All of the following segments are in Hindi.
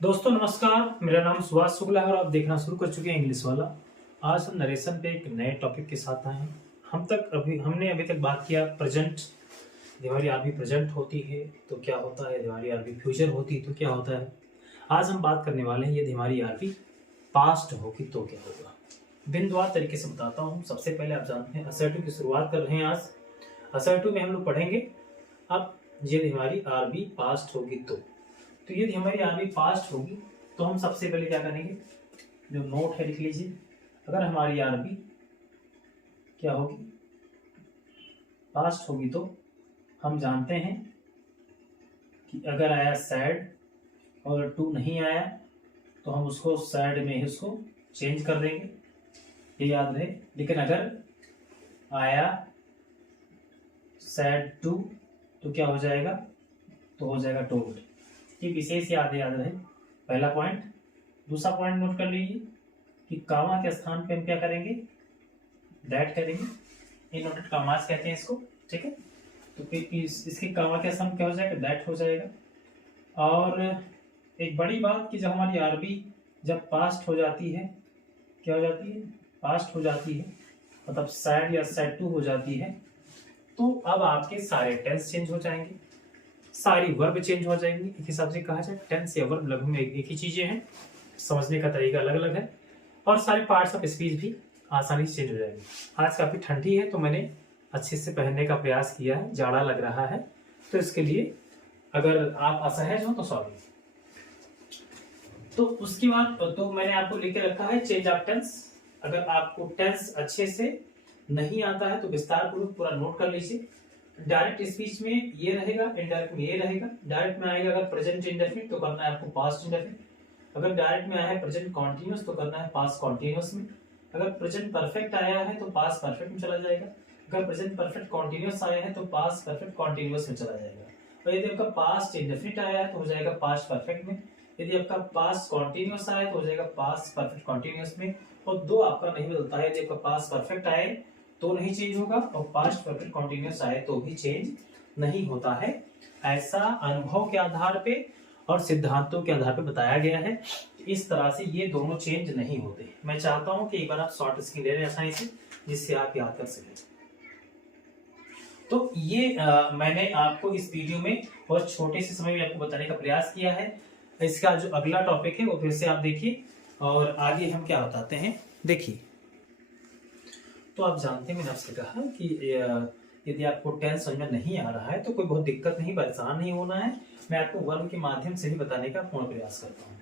दोस्तों नमस्कार, मेरा नाम सुभाष शुक्ला है और आप देखना शुरू कर चुके हैं इंग्लिश वाला। आज हम नरेशन पे एक नए टॉपिक के साथ आए हैं। हमने अभी तक बात किया प्रेजेंट। हमारी आर्मी प्रेजेंट होती है तो क्या होता है, हमारी आर्मी फ्यूचर होती है तो क्या होता है। आज हम बात करने वाले हैं यदि हमारी आर्मी पास्ट होगी तो क्या होगा। बिंदुवार तरीके से बताता हूँ। सबसे पहले आप जानते हैं असर्टिव की शुरुआत कर रहे हैं। आज असर्टिव में हम लोग पढ़ेंगे अब यदि हमारी आर्मी पास्ट होगी तो यदि हमारी आर्मी पास्ट होगी तो हम सबसे पहले क्या करेंगे, जो नोट है लिख लीजिए। अगर हमारी आर्मी क्या होगी, पास्ट होगी, तो हम जानते हैं कि अगर आया सैड और टू नहीं आया तो हम उसको सैड में ही उसको चेंज कर देंगे, ये याद रहे। लेकिन अगर आया सैड टू तो क्या हो जाएगा, तो हो जाएगा टोल्ड। ये विशेष याद रहे, पहला पॉइंट। दूसरा पॉइंट नोट कर लीजिए कि कामा के स्थान पे हम क्या करेंगे, दैट करेंगे। इनवर्टेड कामास कहते हैं इसको, ठीक है। तो फिर इसके कामा के स्थान क्या हो जाएगा, दैट हो जाएगा। और एक बड़ी बात कि जब हमारी आरबी जब पास्ट हो जाती है, क्या हो जाती है, पास्ट हो जाती है, मतलब सैड या सैड टू हो जाती है, तो अब आपके सारे टेंस चेंज हो जाएंगे, सारी वर्ब चेंज हो जाएंगी। एक हिसाब से कहा जाए टेंस या वर्ब लगभग में एक ही चीजें हैं, समझने का तरीका अलग अलग है, और सारे पार्ट्स ऑफ स्पीच भी आसानी से चेंज हो जाएंगे। आज काफी ठंडी है तो मैंने अच्छे से पहनने का प्रयास किया है, जाड़ा लग रहा है, तो इसके लिए अगर आप असहज हो तो सॉरी। तो उसके बाद तो मैंने आपको लिख के रखा है चेंज ऑफ टेंस। अगर आपको टेंस अच्छे से नहीं आता है तो विस्तार पूर्वक पूरा नोट कर लीजिए। डायरेक्ट स्पीच में ये रहेगा, इनडायरेक्ट में ये रहेगा। डायरेक्ट में आएगा अगर प्रेजेंट इंडेफिनिट तो करना है आपको पास्ट इंडेफिनिट। अगर डायरेक्ट में आया है प्रेजेंट कॉन्टिन्यूअस तो करना है पास्ट कॉन्टिन्यूअस में। अगर प्रेजेंट परफेक्ट आया है तो पास्ट परफेक्ट में चला जाएगा। अगर प्रेजेंट परफेक्ट कॉन्टिन्यूअस आया है तो पास्ट परफेक्ट कॉन्टिन्यूअस में चला जाएगा। और यदि आपका पास्ट इंडेफिनिट आया है तो हो जाएगा पास्ट परफेक्ट में। यदि आपका पास्ट कॉन्टिन्यूअस आया तो हो जाएगा पास्ट परफेक्ट कॉन्टिन्यूअस में। और दो आपका नहीं बदलता है, यदि आपका पास्ट परफेक्ट आए तो नहीं चेंज होगा और पास्ट परफेक्ट कॉन्टिन्यूअस आए तो भी चेंज नहीं होता है। ऐसा अनुभव के आधार पे और सिद्धांतों के आधार पे बताया गया है। इस तरह से ये दोनों चेंज नहीं होते। मैं चाहता हूं कि एक बार आप शॉर्ट स्क्रीन ले लें आसानी से, जिससे आप याद कर सकें। तो ये मैंने आपको इस वीडियो में बहुत छोटे से समय में आपको बताने का प्रयास किया है। इसका जो अगला टॉपिक है वो फिर से आप देखिए और आगे हम क्या बताते हैं देखिए। तो आप जानते हैं, मैंने आपसे कहा कि यदि आपको टेंस समझ में नहीं आ रहा है तो कोई बहुत दिक्कत नहीं, परेशान नहीं होना है। मैं आपको वर्ब के माध्यम से भी बताने का पूर्ण प्रयास करता हूँ।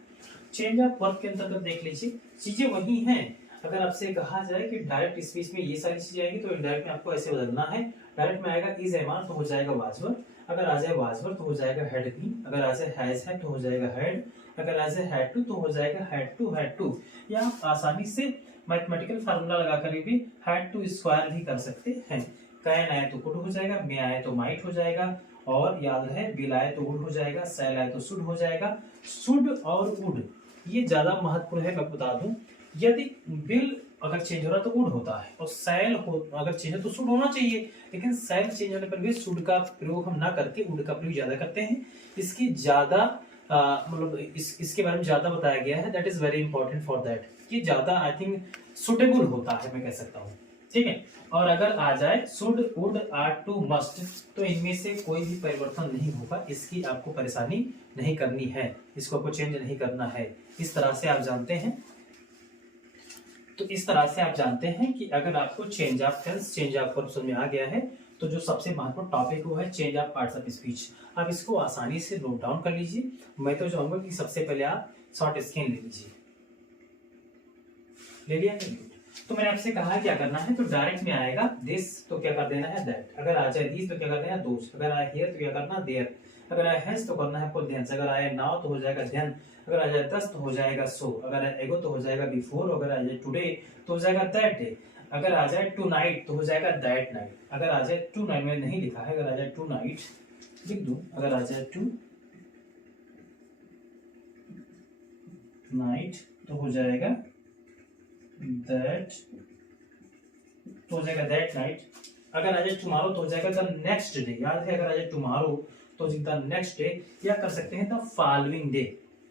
चेंज ऑफ वर्ब के अंतर्गत देख लीजिए, चीजें वही हैं। अगर आपसे कहा जाए कि डायरेक्ट स्पीच में ये सारी चीजें आएगी तो इनडायरेक्ट में आपको ऐसे बदलना है। डायरेक्ट में आएगा इज एमान तो हो जाएगा वाजवर। अगर आ जाए वाजवर तो हो जाएगा हैड बीन। अगर आ जाए हैज है तो हो जाएगा हैड। अगर आ जाए हैड टू तो हो जाएगा हैड टू। या आप आसानी से मैथमेटिकल फार्मूला लगाकर भी हैड टू स्क्वायर भी कर सकते हैं। कैन आए तो कुड हो जाएगा, मे आए तो माइट हो जाएगा, और याद है विल आए तो वुड हो जाएगा, शैल आए तो शुड हो जाएगा। शुड और वुड ये ज्यादा महत्वपूर्ण है, मैं बता दूं। यदि विल अगर चेंज हो रहा तो वुड होता है, और शैल हो अगर चेंज हो तो शुड होना चाहिए। लेकिन शैल चेंज होने पर भी शुड का प्रयोग हम ना करके वुड का प्रयोग ज्यादा करते हैं। इसकी ज्यादा मतलब इसके बारे में ज्यादा बताया गया है। That is very important for that. ये ज्यादा आई थिंक सुटेबल होता है, मैं कह सकता हूँ, ठीक है। और अगर आ जाए should would are to must तो इनमें से कोई भी परिवर्तन नहीं होगा। इसकी आपको परेशानी नहीं करनी है, इसको आपको चेंज नहीं करना है। इस तरह से आप जानते हैं, तो इस तरह से आप जानते हैं कि अगर आपको change of tense change of verb समझ में आ गया है तो जो सबसे महत्वपूर्ण टॉपिक वो है change of parts of speech. आप इसको आसानी से नोट डाउन कर लीजिए। मैं तो चाहूंगा कि सबसे पहले आप शॉर्ट स्क्रीन ले लीजिए। ले लिया? तो मैंने आपसे कहा क्या करना है, तो डायरेक्ट में आएगा दिस तो क्या कर देना है दैट। अगर आ जाए दिस तो क्या कर देना है दोस। अगर आए हियर तो क्या करना देयर। अगर आए हैज तो करना है फुल ध्यान। अगर आए नाउ तो हो जाएगा ध्यान। अगर आ जाए दस तो हो जाएगा सो। अगर आए एगो तो हो जाएगा बिफोर। अगर आ जाए टुडे तो हो जाएगा दैट डे। अगर आ जाए टू नाइट तो हो जाएगा दैट नाइट। अगर आ जाए टू नाइट में नहीं लिखा है, अगर आ जाए टू नाइट लिख दूं। अगर आ जाए टू नाइट तो हो जाएगा दैट, तो हो जाएगा दैट नाइट। अगर आ जाए टुमारो तो हो जाएगा द नेक्स्ट डे। याद है, अगर आ जाए टुमारो तो द नेक्स्ट डे, या कर सकते हैं द फॉलोइंग डे।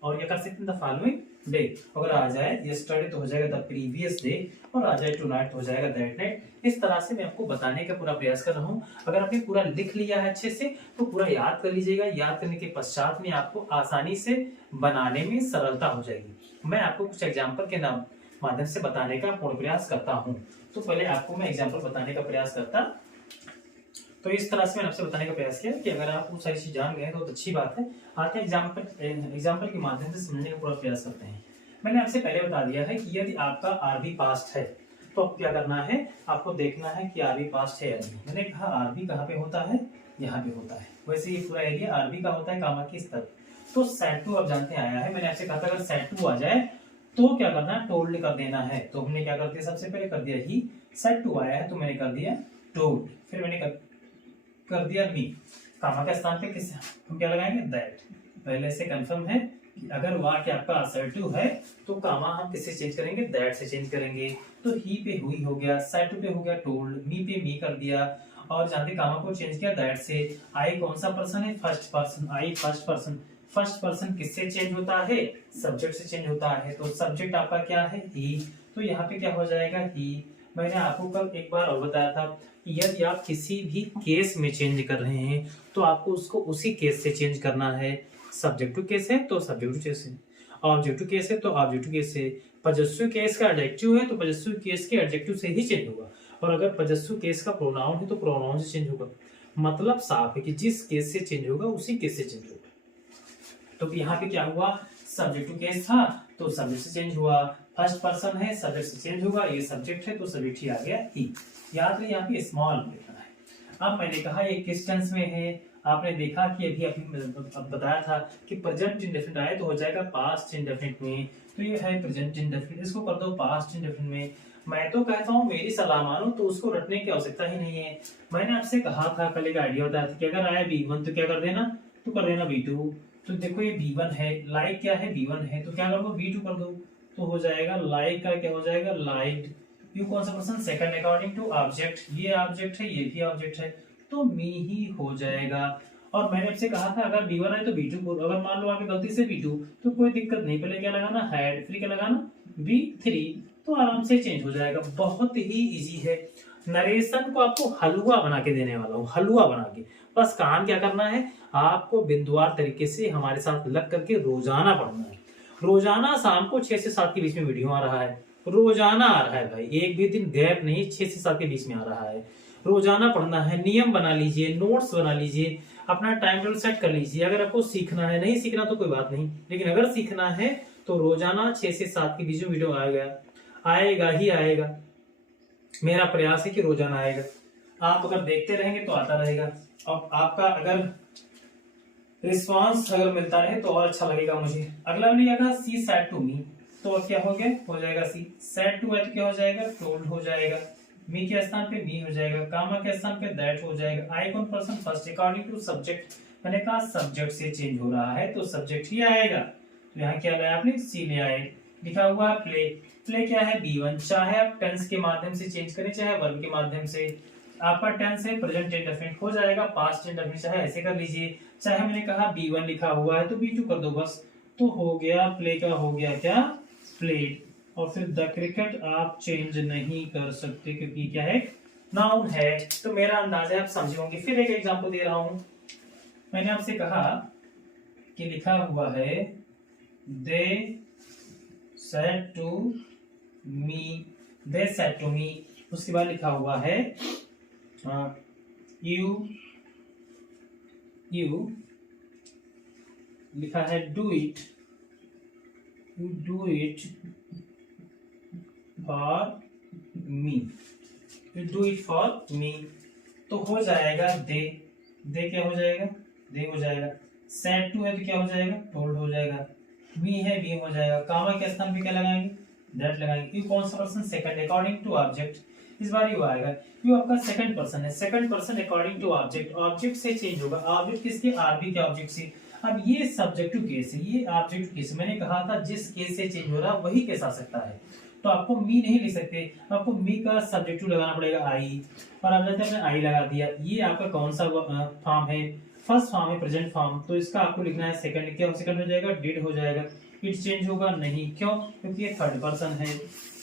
और क्या कर सकते हैं द फॉलोइंग डे। अगर आ जाए यस्टरडे तो हो जाएगा द प्रीवियस डे, और आ जाए टू नाइट तो हो जाएगा दैट नाइट। इस तरह से मैं आपको बताने का पूरा प्रयास कर रहा हूँ। अगर आपने पूरा लिख लिया है अच्छे से तो पूरा याद कर लीजिएगा। याद करने के पश्चात में आपको आसानी से बनाने में सरलता हो जाएगी। मैं आपको कुछ एग्जाम्पल के माध्यम से बताने का पूर्ण प्रयास करता हूँ। तो पहले आपको मैं एग्जाम्पल बताने का प्रयास करता। तो इस तरह से मैंने आपसे बताने का प्रयास किया कि अगर आप वो सारी चीज जान गए तो अच्छी बात है। आते हैं एग्जाम्पल के माध्यम से समझने का पूरा प्रयास करते हैं। मैंने आपसे पहले बता दिया है कि यदि आपका आरबी पास्ट है तो अब क्या करना है, आपको देखना है कि आरबी पास्ट है या नहीं। मैंने कहा आरबी कहाँ पे होता है, यहाँ पे होता है। वैसे ये पूरा एरिया आरबी का होता है, कामा की स्तर। तो सेट टू अब जानते आया है। मैंने आपसे कहा था अगर सेट टू आ जाए तो क्या करना है, टोल्ड कर देना है। तो हमने क्या कर दिया, सबसे पहले कर दिया ही। सेट टू आया है तो मैंने कर दिया टोल्ड, फिर मैंने कर दिया मी। कामा के स्थान पे किस हम क्या लगाएंगे, दैट। पहले से कंफर्म है कि अगर वाक्य आपका असर्टिव है तो कामा हम किससे चेंज करेंगे, दैट से चेंज करेंगे। तो ही पे हुई हो गया, सेट पे हो गया टोल्ड, मी पे मी कर दिया, और जहां पे कामा को चेंज किया दैट से। आई कौन सा पर्सन है, फर्स्ट पर्सन। आई फर्स्ट पर्सन। फर्स्ट पर्सन किससे चेंज होता है, सब्जेक्ट से चेंज होता है। तो सब्जेक्ट आपका क्या है, ही। तो यहाँ पे क्या हो जाएगा, ही। मैंने आपको कल एक बार और बताया था कि यदि आप किसी भी केस में चेंज कर रहे हैं तो आपको उसको उसी केस से चेंज करना है। सब्जेक्टिव केस है तो सब्जेक्टिव केस है, ऑब्जेक्टिव केस है तो ऑब्जेक्टिव केस है, पजेसिव केस का एडजेक्टिव है तो पजेसिव केस के एडजेक्टिव से ही चेंज होगा, और अगर पजेसिव केस का प्रोनाउन है तो प्रोनाउन से चेंज होगा। मतलब साफ है कि जिस केस से चेंज होगा उसी केस से चेंज होगा। तो यहाँ पे क्या हुआ, सब्जेक्टिव केस था तो सब्जेक्ट से चेंज हुआ। फर्स्ट पर्सन है, सब्जेक्ट से चेंज होगा। ये सब्जेक्ट है तो सब्जेक्ट ही आ गया ही। याद रहे यहाँ पे स्मॉल लिखना है। अब मैंने कहा ये किस टेंस में है, आपने देखा कि अभी बताया था कि प्रेजेंट इंडेफिनिट आए तो हो जाएगा पास्ट इंडेफिनिट में। तो ये है प्रेजेंट इंडेफिनिट, इसको कर दो पास्ट इंडेफिनिट में। मैं तो कहता हूँ मेरी सलाह मानो तो उसको रटने की आवश्यकता ही नहीं है। मैंने आपसे कहा था कल एक आइडिया बताया था कि अगर आया B1 तो क्या कर देना, तो कर देना B2। तो देखो ये B1 है, लाइक क्या है, B1 है, तो क्या कर दो B2 कर दो। तो हो जाएगा लाइक का क्या हो जाएगा, लाइक्ड। यू कौन सा person, second according to object. ये ऑब्जेक्ट है, ये भी ऑब्जेक्ट है, तो मी ही हो जाएगा। और मैंने आपसे कहा था अगर B1 है तो B2 को, अगर मान लो आगे गलती से B2 तो कोई दिक्कत नहीं, पहले क्या लगाना, हैड, फिर क्या लगाना, B3, तो आराम से चेंज हो जाएगा। बहुत ही इजी है। नरेशन को आपको हलवा बना के देने वाला हूँ, हलवा बना के। बस काम क्या करना है, आपको बिंदुवार तरीके से हमारे साथ लग करके रोजाना पढ़ना है। रोजाना शाम को 6 से 7 के बीच में वीडियो आ रहा है, रोजाना आ रहा है भाई, एक भी दिन गैप नहीं, 6 से 7 के बीच में आ रहा है। रोजाना पढ़ना है, नियम बना लीजिए, नोट्स बना लीजिए, अपना टाइम टेबल सेट कर लीजिए। अगर आपको सीखना है, नहीं सीखना तो कोई बात नहीं, लेकिन अगर सीखना है तो रोजाना 6 से 7 के बीच में वीडियो आएगा ही आएगा। मेरा प्रयास है कि रोजाना आएगा। आप अगर देखते रहेंगे तो आता रहेगा। अब आपका अगर रिस्पांस अगर मिलता रहे तो और अच्छा लगेगा मुझे। अगला मैंने क्या कहा, सी सेड टू मी, तो अब क्या हो गया, हो जाएगा सी। सेड टू है तो क्या हो जाएगा, टोल्ड हो जाएगा। मी के स्थान पे मी हो जाएगा, कामा के स्थान पे दैट हो जाएगा। आई कौन person, first according to subject. मैंने कहा सब्जेक्ट से चेंज हो रहा है तो सब्जेक्ट ही आएगा। तो यहाँ क्या लाया आपने, सी ले आए। लिखा हुआ प्ले, प्ले क्या है, B1। चाहे आप टेंस के माध्यम से चेंज करें चाहे वर्ब के माध्यम से। आपका टेंस है प्रेजेंट इंडेफिनिट हो जाएगा, पास्ट इंडेफिनिट चाहे ऐसे कर लीजिए, चाहे मैंने कहा B1 लिखा हुआ है तो B2 कर दो बस। तो हो गया प्ले का, हो गया क्या, प्लेड। और फिर द क्रिकेट आप चेंज नहीं कर सकते क्योंकि क्या है, नाउन है। तो मेरा अंदाजा आप समझे होंगे। फिर एक एग्जांपल दे रहा हूं। मैंने आपसे कहा कि लिखा हुआ है they said to me, they said to me. उसके बाद लिखा हुआ है यू लिखा है do it, you do it for me, you do it for me. तो हो जाएगा दे, दे क्या हो जाएगा, दे हो जाएगा। सेड टू है तो क्या हो जाएगा, टोल्ड हो जाएगा। मी है, बी हो जाएगा। कामा के स्थान पे क्या लगाएंगे, दैट लगाएंगे। यू कौन सा person, second according to object. इस बार यू आएगा, यू आपका सेकंड पर्सन है, second person according to object. Object से चेंज होगा, ऑब्जेक्ट किसके, आरबी के ऑब्जेक्ट से। अब ये सब्जेक्टिव केस है, ये ऑब्जेक्टिव केस। मैंने कहा था जिस केस से चेंज हो रहा वही केस आ सकता है। तो आपको मी नहीं लिख सकते, आपको मी का सब्जेक्टिव लगाना पड़ेगा आई, और अब हमने आई लगा दिया। ये आपका कौन सा फॉर्म है, फर्स्ट फॉर्म है प्रेजेंट फॉर्म, तो इसका आपको लिखना है सेकंड। क्या सेकंड हो जाएगा? डिड हो जाएगा। इट चेंज होगा नहीं, क्यों? क्योंकि ये थर्ड पर्सन है।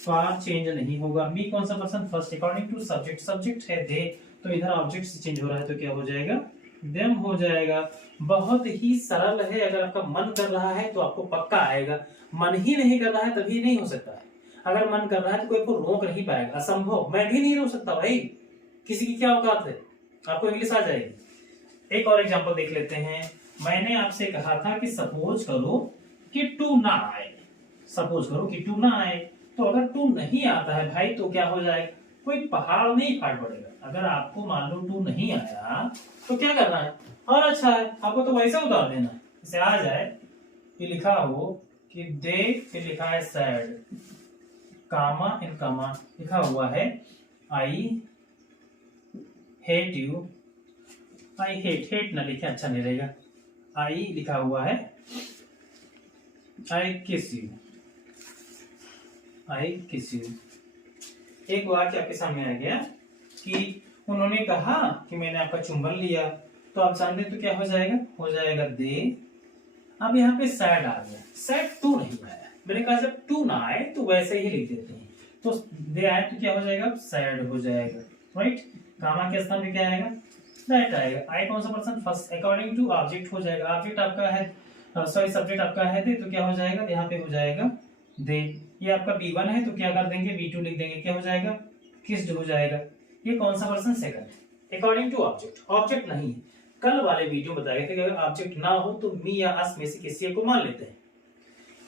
फार चेंज नहीं होगा। मी कौन सा person? First. According to subject, subject है दे, तो इधर ऑब्जेक्ट से चेंज हो रहा है तो क्या हो जाएगा? देम हो जाएगा। बहुत ही सरल है। अगर आपका मन कर रहा है तो आपको पक्का आएगा, मन ही नहीं कर रहा है तभी नहीं हो सकता है। अगर मन कर रहा है तो कोई को रोक नहीं पाएगा, असंभव। मैं भी नहीं रोक सकता भाई, किसी की क्या औकात है? आपको इंग्लिश आ जाएगी। एक और एग्जांपल देख लेते हैं। मैंने आपसे कहा था कि सपोज करो कि टू ना आए, सपोज करो कि टू ना आए, तो अगर टू नहीं आता है भाई तो क्या हो जाएगा? कोई पहाड़ नहीं फाड़ पड़ेगा। अगर आपको मान लो टू नहीं आया तो क्या करना है? और अच्छा है, आपको तो वैसे उतार देना है। इसे आ जाए कि लिखा हो कि दे, फिर लिखा है सैड, कामा इन कामा लिखा हुआ है I hate you. I hate, hate ना लिखे, अच्छा नहीं रहेगा। आई लिखा हुआ है आई किस यू, आई किस यू। एक वाक्य आपके सामने आ गया कि उन्होंने कहा कि मैंने आपका चुंबन लिया, तो आप जानते तो क्या हो जाएगा? हो जाएगा दे। अब यहाँ पे सैड आ गया, सैड टू नहीं आया। मैंने कहा जब टू ना आए तो वैसे ही लिख देते हैं, तो दे आए तो क्या हो जाएगा? सैड हो जाएगा, राइट। कामा के स्थान पे क्या आएगा? दैट आएगा। आई कौन सा person? First. According to object हो जाएगा, ऑब्जेक्ट आपका है, सॉरी सब्जेक्ट आपका है दे, तो क्या हो जाएगा? यहाँ पे हो जाएगा दे। ये आपका B1 है तो क्या कर देंगे? B2 लिख देंगे, क्या हो जाएगा? किस्ड हो जाएगा। ये कौन सा person? Second. According to object, object नहीं है। कल वाले वीडियो बताया थे कि अगर ऑब्जेक्ट ना हो तो मी या अस में से किसी एक को मान लेते हैं।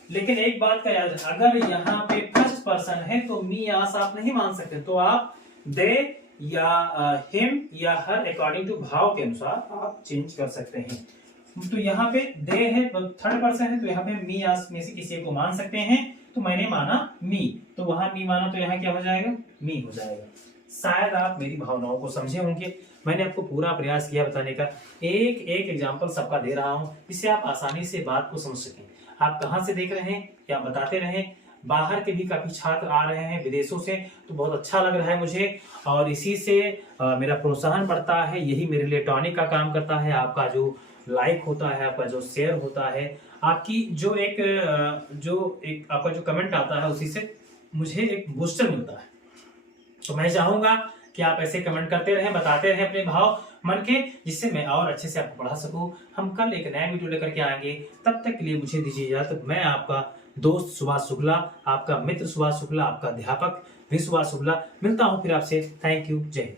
लेकिन एक बात का याद है, अगर यहाँ पे फर्स्ट पर्सन है तो मी या अस आप नहीं मान सकते, तो आप दे या हिम या हर अकॉर्डिंग टू भाव के अनुसार आप चेंज कर सकते हैं। तो यहाँ पे दे है तो थर्ड पर्सन है, तो यहाँ पे मी या अस में से किसी को मान सकते हैं। तो मैंने माना मी, तो वहां मी माना तो यहाँ क्या हो जाएगा? मी हो जाएगा। शायद आप मेरी भावनाओं को समझे होंगे। मैंने आपको पूरा प्रयास किया बताने का, एक एक एग्जांपल सबका दे रहा हूं, जिससे आप आसानी से बात को समझ सकें। आप कहां से देख रहे हैं क्या बताते रहें। बाहर के भी काफी छात्र आ रहे हैं विदेशों से, तो बहुत अच्छा लग रहा है मुझे, और इसी से मेरा प्रोत्साहन बढ़ता है। यही मेरे लिए टॉनिक का काम करता है। आपका जो लाइक होता है, आपका जो शेयर होता है, आपकी जो एक आपका जो कमेंट आता है, उसी से मुझे एक बूस्टर मिलता है। तो मैं चाहूंगा कि आप ऐसे कमेंट करते रहें, बताते रहें अपने भाव मन के, जिससे मैं और अच्छे से आपको पढ़ा सकूं। हम कल एक नया वीडियो लेकर के आएंगे, तब तक के लिए मुझे दीजिए इजाजत। मैं आपका दोस्त सुभाष शुक्ला, आपका मित्र सुभाष शुक्ला, आपका अध्यापक भी सुभाष शुक्ला, मिलता हूं फिर आपसे। थैंक यू, जय हिंद।